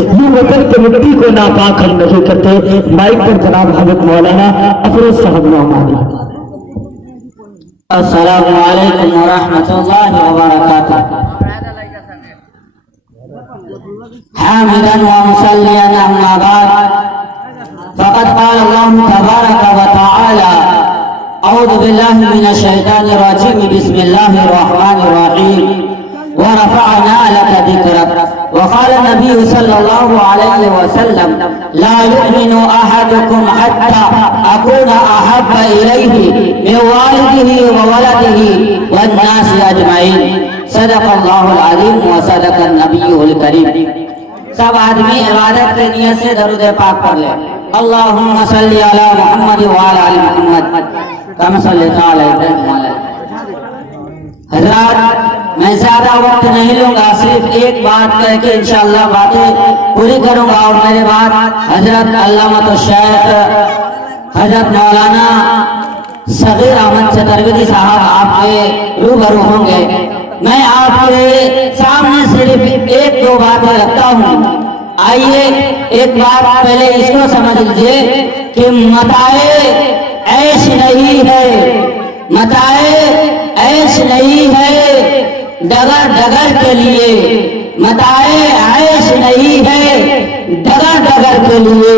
یہ وطن کے مٹی کو ناپاک ہم نہیں کرتے. مائک پر جناب حضرت مولانا افروز صاحب نعمانی. السلام علیکم ورحمۃ اللہ وبرکاتہ. حامدا ومصليا أما بعد فقد قال الله تبارك وتعالى أعوذ بالله من الشيطان الرجيم بسم الله الرحمن الرحيم ورفعنا لك ذكرك. وقال النبي صلى الله عليه وسلم لا يؤمن أحدكم حتى أكون أحب إليه من والده وولده والناس أجمعين. صدق اللہ العظیم و صدق النبی الکریم. سب آدمی عبادت کے نیت سے درود پاک پڑھ لیں. اللہم صلی علی محمد وعلی آل محمد کما صلیت علی ابراہیم وعلی آل. حضرات میں زیادہ وقت نہیں لوں گا, صرف ایک بات کہہ کے انشاءاللہ باتیں پوری کروں گا. اور میرے بعد حضرت علامۃ الشیخ حضرت مولانا صغیر احمد چترویدی صاحب آپ کے روبرو ہوں گے. میں آپ کے سامنے صرف ایک دو باتیں رکھتا ہوں. آئیے ایک بات پہلے اس کو سمجھ لیجیے کہ متاع عیش نہیں ہے, متاع عیش نہیں ہے ڈگر ڈگر کے لیے, متاع عیش نہیں ہے ڈگر ڈگر کے لیے,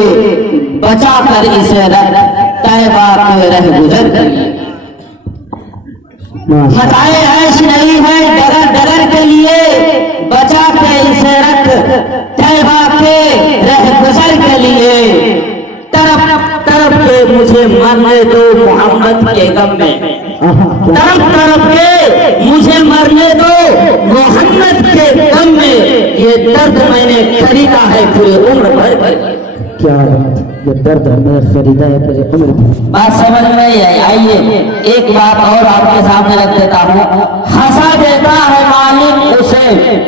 بچا کر اسے رکھ طیبہ کے رہ گزر کے لیے. متاع عیش نہیں ہے ڈگر ڈگر کے لیے, بچا کے اسے رکھ طیبہ کے رہ گزر کے لیے. طرف طرف کے مجھے مرنے دو محمد کے غم میں, طرف طرف کے مجھے مرنے دو محمد کے غم میں. یہ درد میں نے خریدا ہے پورے عمر بھر. کیا یہ درد میں خریدا ہے پورے عمر بھر. بات سمجھ میں آئیے ایک بات اور آپ کے سامنے رکھ دیتا ہوں. ہنسا دیتا ہے مالک اسے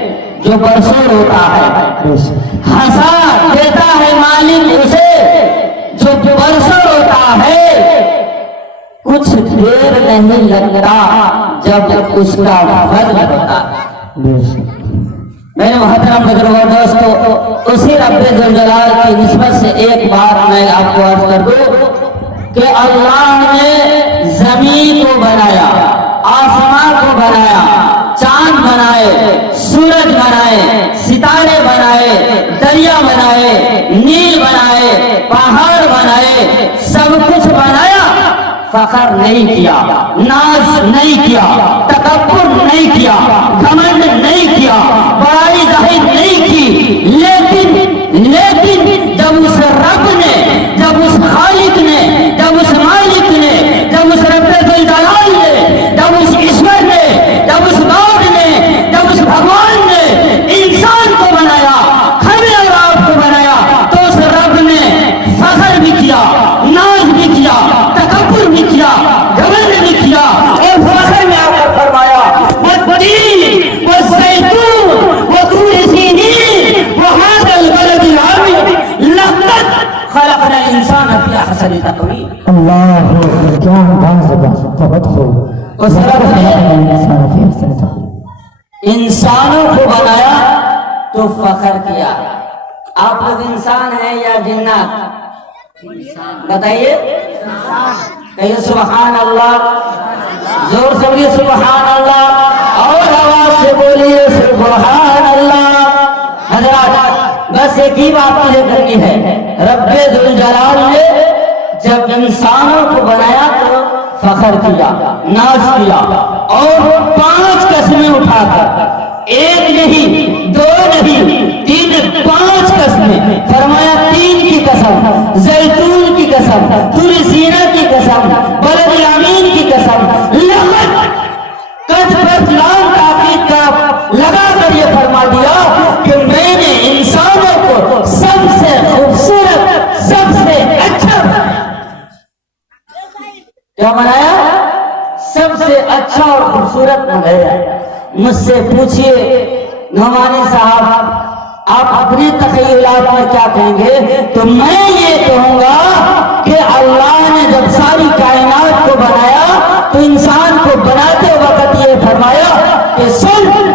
جو برسوں روتا ہے, ہنسا دیتا ہے مالک اسے جو برسوں روتا ہے. کچھ دیر نہیں لگتا جب اس کا فضل ہوتا ہے. میرے محترم بزرگوں دوستو, اسی رب ذوالجلال کی نسبت سے ایک بات میں آپ کو عرض کر دوں کہ اللہ نے زمین کو بنایا, آسمان کو بنایا, چاند بنائے, سورج بنائے, ستارے بنائے, دریا بنائے, نیل بنائے, پہاڑ بنائے, سب کچھ بنایا. فخر نہیں کیا, ناز نہیں کیا, تکبر نہیں کیا, گھمنڈ نہیں کیا, بڑائی ظاہر نہیں کی. لیکن جب اس رب نے, جب اس خالق نے, جب اس مالک نے, جب اس رب ذوالجلال نے, جب اس ایشور نے, جب اس گاڈ نے, جب اس بھگوان نے انسان کو بنایا, ہمیں اور آپ کو بنایا, تو اس رب نے فخر بھی کیا, ناز بھی کیا, تکبر بھی کیا, گھمنڈ بھی کیا. اور فخر میں آپ کو فرمایا والتین والزیتون وطور سینین وهذا البلد الامین لقد خلقنا الانسان فی احسن تقویم. اللہ کیا بات بہت خوب. اس رب نے انسانوں کو بنایا تو فخر کیا. آپ لوگ انسان ہیں یا جنات؟ بتائیے, کہیے سبحان اللہ, زور سے بولیے سبحان اللہ, اور آواز سے بولیے سبحان اللہ. حضرات بس ایک ہی بات مجھے کرنی ہے. رب ذوالجلال نے جب انسانوں کو بنایا تو فخر کیا, ناز کیا, اور 5 قسمیں اٹھا کر, ایک نہیں, دو نہیں, 3 5 قسمیں فرمایا. 3 کی قسم, زیتون کی قسم, طور سینا کی قسم, بلد الامین کی قسم, لقد قد لام تاکید کا لگا کر یہ فرما دیا کہ میں نے انسانوں کو سب سے خوبصورت, سب سے اچھا کیا بنایا, سب سے اچھا اور خوبصورت بنایا. مجھ سے پوچھئے نعمانی صاحب آپ اپنی تخیلات میں کیا کہیں گے, تو میں یہ کہوں گا کہ اللہ نے جب ساری کائنات کو بنایا تو انسان کو بناتے وقت یہ فرمایا کہ سن,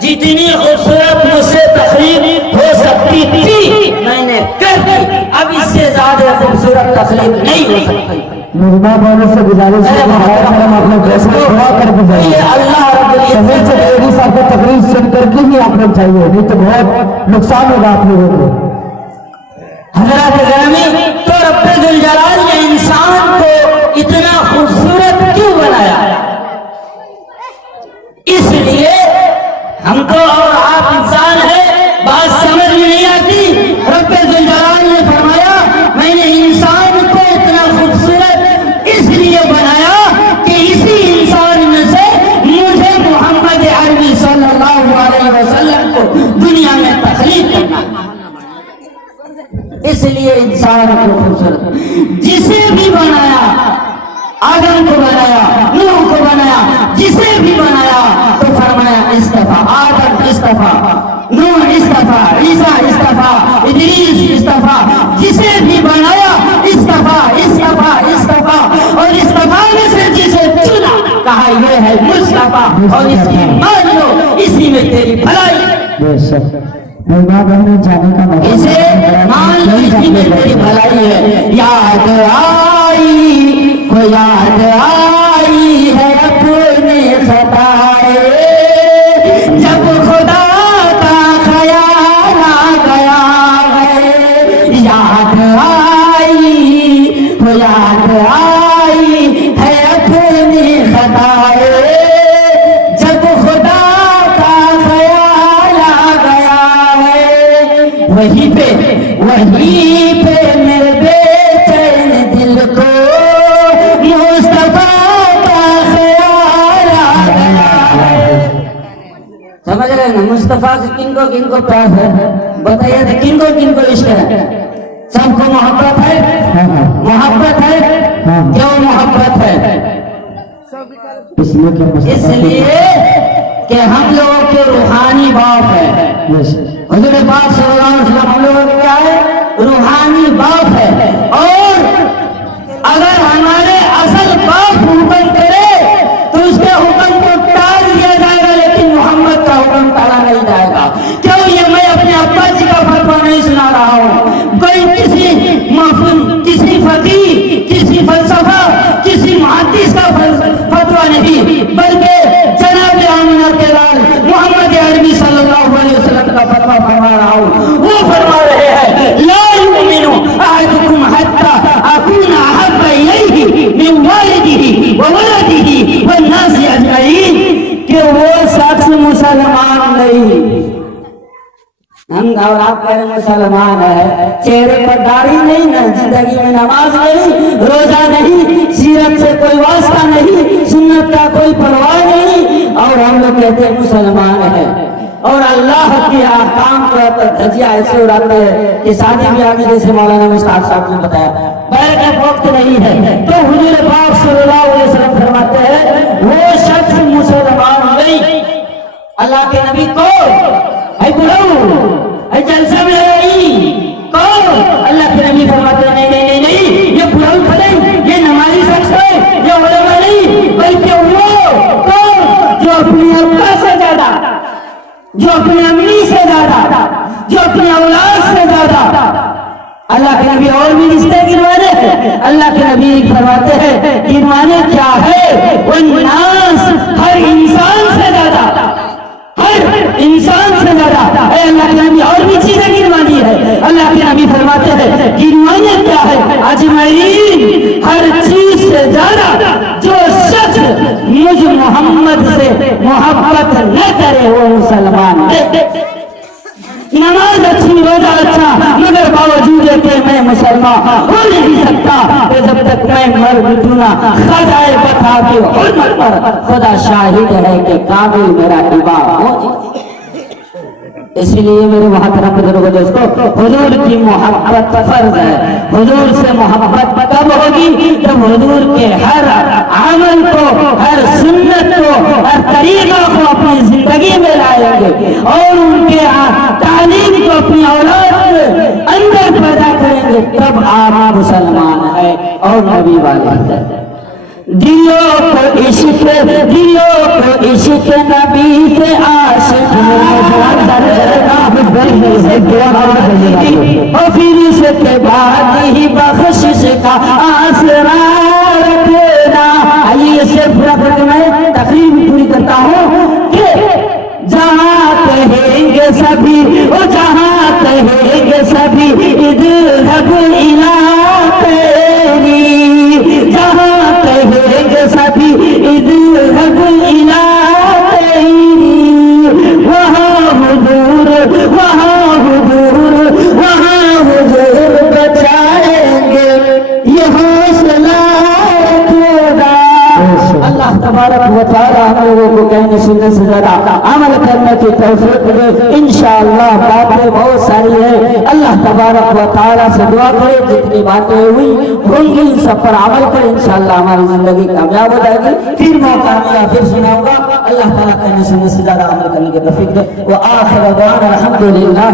جتنی خوبصورت مجھ سے تخلیق ہو سکتی تخلیق تھی میں نے کر دی، اب اس سے زیادہ خوبصورت تخلیق نہیں ہو سکتی۔ مہمان بانوں سے گزارش ہے اپنے فیصلے دعا کر کے جائیے۔ اللہ رب سمیت سے ڈیری صاحب کو تقریر سن کر کے ہی آپ لوگ چاہیے، نہیں تو بہت نقصان ہوگا آپ لوگوں کو۔ حضرات گرامی، تو رب ذوالجلال نے انسان کو اتنا خوبصورت کیوں بنایا؟ اس لیے ہم کو اور آپ انسان ہیں، بات سمجھ میں نہیں آتی۔ رب ذوالجلال نے فرمایا میں نے انسان کو اتنا خوبصورت اس لیے بنایا کہ اسی انسان میں سے مجھے محمد عربی صلی اللہ علیہ وسلم کو دنیا میں تخلیق کرنا، اس لیے انسان کو خوبصورت جسے بھی بنایا، آدم کو بنایا، نوح کو بنایا، جسے بھی بنایا تو فرمایا اصطفیٰ، آدم اصطفیٰ، نوح اصطفیٰ، عیسیٰ اصطفیٰ، ادریس اصطفیٰ، جسے بھی بنایا اصطفیٰ اصطفیٰ اصطفیٰ، اور اصطفیٰ میں سے جسے چنا کہا یہ ہے مصطفیٰ، اور اس کی مان لو، اسی میں تیری بھلائی ہے، مہمان بہنیں جانے کا مطلب اسے مان لو، اسی میں تیری بھلائی ہے۔ یاد آئی کو یاد آئی ہے اپنی خطائیں، جب خدا کا خیال آ گیا ہے، یاد آئی کو یاد آئی ہے اپنی خطائیں، جب خدا کا خیال آ گیا ہے، وہیں پہ میرے بے چین دل کو مصطفیٰ کا خیال آ گیا ہے۔ سمجھ رہے ہیں مصطفیٰ سے کن کو پیار ہے؟ بتائیے تھے کن کو عشق ہے؟ سب کو محبت ہے؟ محبت ہے؟ کیوں محبت ہے؟ اس لیے کہ ہم لوگوں کے روحانی باپ ہے، حضور پاک صلی اللہ علیہ وسلم ہم لوگوں کے کیا ہے؟ روحانی باپ ہے، اور اگر ہمارے اصل باپ حکم کرے تو اس کے حکم کو ٹال دیا جائے گا، لیکن محمد کا حکم ٹالا نہیں جائے گا۔ کیوں؟ یہ میں اپنے ابا جی کا فتویٰ نہیں سنا رہا ہوں، کوئی کسی محفوظ، کسی فقیہ، کسی فلسفہ، کسی محدث کا فتویٰ نہیں، بلکہ جناب آمنہ کے لال محمد عربی صلی اللہ علیہ وسلم کا فتویٰ فرما رہا ہوں۔ وہ فرما رہے ہیں لا یؤمن احدکم حتی اکون احب الیہ من والدہ وولدہ والناس اجمعین، کہ وہ شخص مسلمان نہیں، ہم اور آپ کہہ رہے مسلمان ہے، چہرے پر داڑھی نہیں نا، زندگی میں نماز نہیں، روزہ نہیں، سیرت سے کوئی واسطہ نہیں، سنت کا کوئی پرواہ نہیں، اور ہم لوگ کہتے ہیں مسلمان ہے، اور اللہ کے احکام کو دھجیاں ایسے اڑاتے ہیں کہ شادی بیاہ میں جیسے مولانا مشتاق صاحب نے بتایا بیٹھ وقت نہیں ہے، تو حضور پاک صلی اللہ علیہ وسلم فرماتے ہیں وہ شخص مسلمان نہیں۔ اللہ کے نبی کو اے بڑھو اے جلسہ میں آئی کون؟ اللہ کے نبی فرماتے ہیں نہیں، یہ بڑھو کھڑے، یہ نمازی شخص ہے، یہ علماء نہیں، بلکہ وہ کون جو اپنی ابا سے زیادہ، جو اپنی امی سے زیادہ، جو اپنی اولاد سے زیادہ، اللہ کے نبی اور بھی رشتے گنوانے ہیں، اللہ کے نبی فرماتے ہیں گنوانے کیا ہے؟ والناس، ہر انسان سے زیادہ، ہر انسان سے زیادہ، اے اللہ کے نبی اور بھی چیزیں گنوانی ہے، اللہ کے نبی فرماتے ہیں گنوانے کیا ہے؟ اجمعین، ہر چیز سے زیادہ جو شخص مجھ محمد سے محبت نہ کرے وہ مسلمان ہے۔ نماز اچھی، روزہ اچھا، مگر باوجود کہ میں مسلمان ہو نہیں سکتا کہ جب تک میں مر مٹوں خدائے بتا کے حرمت پر خدا شاہد ہے کہ کامل میرا ایمان ہو۔ اس لیے میرے محترم بزرگوں دوستو، حضور کی محبت فرض ہے۔ حضور سے محبت کب ہوگی؟ جب حضور کے ہر عمل کو، ہر سنت کو، ہر طریقہ کو اپنی زندگی میں لائیں گے اور ان کے تعلیم کو اپنی اولاد کے اندر پیدا کریں گے، تب آپ مسلمان ہیں اور نبی والے ہیں۔ دلوں کو عشق نبی سے عاشق اور پھر اس کے بعد ہی بخشش کا آسرا رکھنا. آئیے اس سے پورا کر کے میں تقریر پوری کرتا ہوں کہ جہاں کہیں گے سبھی جہاں کہیں گے سبھی اذهب الى تیری, جہاں کہیں گے سبھی اذهب الى تیری, وہاں حضور بچائیں گے یہ حوصلہ رکھنا. اللہ تبارک و تعالی ہم لوگوں کو کہنے سننے سے زیادہ عمل کرنے کی توفیق دے. انشاءاللہ باتیں بہت ساری ہیں, اللہ تبارک و تعالی سے دعا کرے جتنی باتیں ہوئی ہوں گی سب پر عمل کرے, انشاءاللہ ہماری زندگی کامیاب ہو جائے گی. پھر موقع ملا پھر سناؤں گا. اللہ تعالیٰ کہنے سننے سے زیادہ عمل کرنے کی توفیق دے. وآخر دعوانا الحمدللہ.